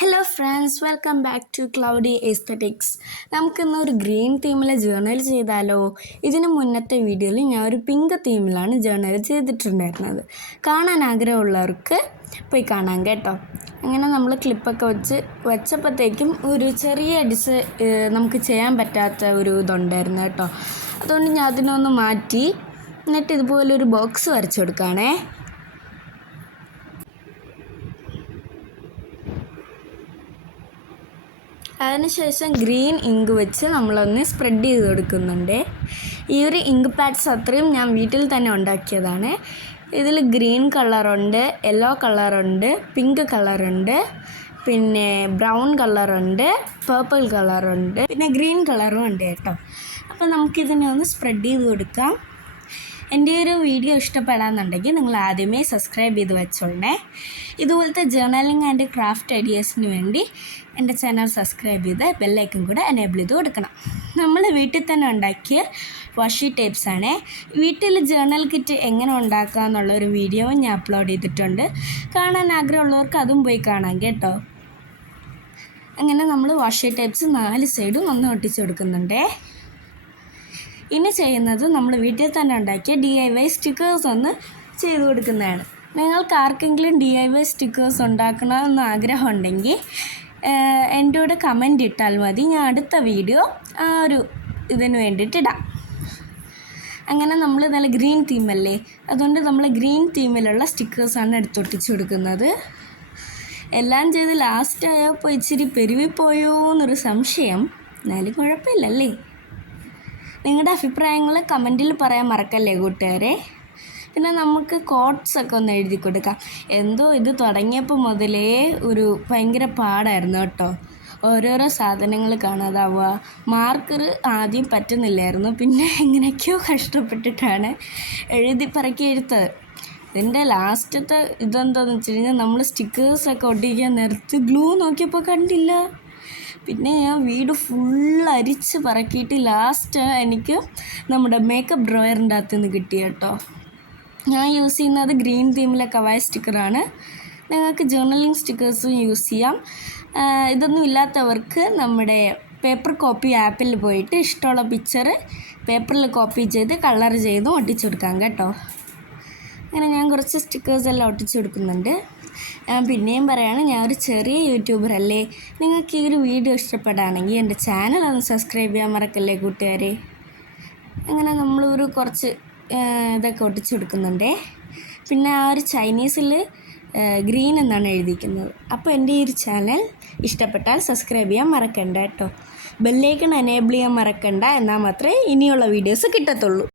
Hello friends, welcome back to cloudy aesthetics. നമുക്കിന്നൊരു green തീമിലെ journal ചെയ്താലോ? ഇതിന് മുന്നത്തെ വീഡിയോയിൽ ഞാൻ ഒരു പിങ്ക് തീമിലാണ് ജേർണൽ ചെയ്തിട്ടുണ്ടായിരുന്നത്. കാണാൻ ആഗ്രഹമുള്ളവർക്ക് പോയി കാണാം കേട്ടോ. അങ്ങനെ നമ്മൾ ക്ലിപ്പൊക്കെ വെച്ചപ്പോഴത്തേക്കും ഒരു ചെറിയ നമുക്ക് ചെയ്യാൻ പറ്റാത്ത ഒരു ഇതുണ്ടായിരുന്നു കേട്ടോ. അതുകൊണ്ട് ഞാൻ അതിനൊന്ന് മാറ്റി എന്നിട്ട് ഇതുപോലൊരു ബോക്സ് വരച്ചു കൊടുക്കുകയാണേ. അതിനുശേഷം ഗ്രീൻ ഇങ്ക് വെച്ച് നമ്മളൊന്ന് സ്പ്രെഡ് ചെയ്ത് കൊടുക്കുന്നുണ്ട്. ഈ ഒരു ഇങ്ക് പാഡ്സ് അത്രയും ഞാൻ വീട്ടിൽ തന്നെ ഉണ്ടാക്കിയതാണ്. ഇതിൽ ഗ്രീൻ കളറുണ്ട്, യെല്ലോ കളറുണ്ട്, പിങ്ക് കളറുണ്ട്, പിന്നെ ബ്രൗൺ കളറുണ്ട്, പേർപ്പിൾ കളറുണ്ട്, പിന്നെ ഗ്രീൻ കളറും ഉണ്ട് കേട്ടോ. അപ്പോൾ നമുക്കിതിനെ ഒന്ന് സ്പ്രെഡ് ചെയ്ത് കൊടുക്കാം. എൻ്റെ ഒരു വീഡിയോ ഇഷ്ടപ്പെടാമെന്നുണ്ടെങ്കിൽ നിങ്ങൾ ആദ്യമേ സബ്സ്ക്രൈബ് ചെയ്ത് വെച്ചോളണേ. ഇതുപോലത്തെ ജേർണലിംഗ് ആൻഡ് ക്രാഫ്റ്റ് ഐഡിയാസിന് വേണ്ടി എൻ്റെ ചാനൽ സബ്സ്ക്രൈബ് ചെയ്ത് ബെല്ലൈക്കൺ കൂടെ എനേബിൾ ചെയ്ത് കൊടുക്കണം. നമ്മൾ വീട്ടിൽ തന്നെ ഉണ്ടാക്കിയ വാഷി ടേപ്സാണ്. വീട്ടിൽ ജേർണൽ കിറ്റ് എങ്ങനെ ഉണ്ടാക്കുക എന്നുള്ളൊരു വീഡിയോ ഞാൻ അപ്ലോഡ് ചെയ്തിട്ടുണ്ട്. കാണാൻ ആഗ്രഹമുള്ളവർക്ക് അതും പോയി കാണാം കേട്ടോ. അങ്ങനെ നമ്മൾ വാഷി ടേപ്സ് 4 സൈഡും ഒന്ന് ഒട്ടിച്ച് കൊടുക്കുന്നുണ്ടേ. ഇനി ചെയ്യുന്നത് നമ്മൾ വീട്ടിൽ തന്നെ ഉണ്ടാക്കിയ DIY സ്റ്റിക്കേഴ്സ് ഒന്ന് ചെയ്ത് കൊടുക്കുന്നതാണ്. നിങ്ങൾക്ക് ആർക്കെങ്കിലും DIY സ്റ്റിക്കേഴ്സ് ഉണ്ടാക്കണമെന്ന് ആഗ്രഹമുണ്ടെങ്കിൽ എൻ്റെ കൂടെ കമൻ്റ് ഇട്ടാൽ മതി. ഞാൻ അടുത്ത വീഡിയോ ആ ഒരു ഇതിന് വേണ്ടിയിട്ട് ഇടാം. അങ്ങനെ നമ്മൾ നല്ല ഗ്രീൻ തീമല്ലേ, അതുകൊണ്ട് നമ്മൾ ഗ്രീൻ തീമിലുള്ള സ്റ്റിക്കേഴ്സാണ് എടുത്തൊട്ടിച്ച് കൊടുക്കുന്നത്. എല്ലാം ചെയ്ത് ലാസ്റ്റ് ആയപ്പോൾ ഇച്ചിരി പെരുവിപ്പോയോ എന്നൊരു സംശയം. എന്നാലും കുഴപ്പമില്ലല്ലേ. നിങ്ങളുടെ അഭിപ്രായങ്ങൾ കമൻറ്റിൽ പറയാൻ മറക്കല്ലേ കൂട്ടുകാരെ. പിന്നെ നമുക്ക് കോട്ട്സൊക്കെ ഒന്ന് എഴുതി കൊടുക്കാം. എന്തോ ഇത് തുടങ്ങിയപ്പോൾ മുതലേ ഒരു ഭയങ്കര പാടായിരുന്നു കേട്ടോ. ഓരോരോ സാധനങ്ങൾ കാണാതാവുക. മാർക്കർ ആദ്യം പറ്റുന്നില്ലായിരുന്നു, പിന്നെ എങ്ങനെയൊക്കെയോ കഷ്ടപ്പെട്ടിട്ടാണ് എഴുതി പറക്കി എടുത്തത്. ഇതിൻ്റെ ലാസ്റ്റത്തെ ഇതെന്താണെന്ന് വെച്ച് കഴിഞ്ഞാൽ നമ്മൾ സ്റ്റിക്കേഴ്സൊക്കെ ഒട്ടിക്കാൻ നേരത്ത് ഗ്ലൂ നോക്കിയപ്പോൾ കണ്ടില്ല. പിന്നെ ഞാൻ വീട് അരിച്ച് പറക്കിയിട്ട് ലാസ്റ്റ് എനിക്ക് നമ്മുടെ മേക്കപ്പ് ഡ്രോയറിൻ്റെ അകത്ത് നിന്ന് കിട്ടി കേട്ടോ. ഞാൻ യൂസ് ചെയ്യുന്നത് ഗ്രീൻ തീമിലെ കവായ് സ്റ്റിക്കറാണ്. നിങ്ങൾക്ക് ജേർണലിംഗ് സ്റ്റിക്കേഴ്സും യൂസ് ചെയ്യാം. ഇതൊന്നും ഇല്ലാത്തവർക്ക് നമ്മുടെ പേപ്പർ കോപ്പി ആപ്പിൽ പോയിട്ട് ഇഷ്ടമുള്ള പിക്ചർ പേപ്പറിൽ കോപ്പി ചെയ്ത് കളർ ചെയ്തും ഒട്ടിച്ചു കൊടുക്കാം കേട്ടോ. അങ്ങനെ ഞാൻ കുറച്ച് സ്റ്റിക്കേഴ്സെല്ലാം ഒട്ടിച്ചു കൊടുക്കുന്നുണ്ട്. ഞാൻ പിന്നെയും പറയുകയാണ്, ഞാൻ ഒരു ചെറിയ യൂട്യൂബർ അല്ലേ. നിങ്ങൾക്ക് ഈ ഒരു വീഡിയോ ഇഷ്ടപ്പെടുകയാണെങ്കിൽ എൻ്റെ ചാനൽ ഒന്ന് സബ്സ്ക്രൈബ് ചെയ്യാൻ മറക്കല്ലേ കൂട്ടുകാരെ. അങ്ങനെ നമ്മളൊരു കുറച്ച് ഇതൊക്കെ ഒട്ടിച്ചു കൊടുക്കുന്നുണ്ടേ. പിന്നെ ആ ഒരു ചൈനീസിൽ ഗ്രീൻ എന്നാണ് എഴുതിയിരിക്കുന്നത്. അപ്പോൾ എൻ്റെ ഈ ഒരു ചാനൽ ഇഷ്ടപ്പെട്ടാൽ സബ്സ്ക്രൈബ് ചെയ്യാൻ മറക്കണ്ട കേട്ടോ. ബെല്ലൈക്കൺ എനേബിൾ ചെയ്യാൻ മറക്കണ്ട. എന്നാൽ മാത്രമേ ഇനിയുള്ള വീഡിയോസ് കിട്ടത്തുള്ളൂ.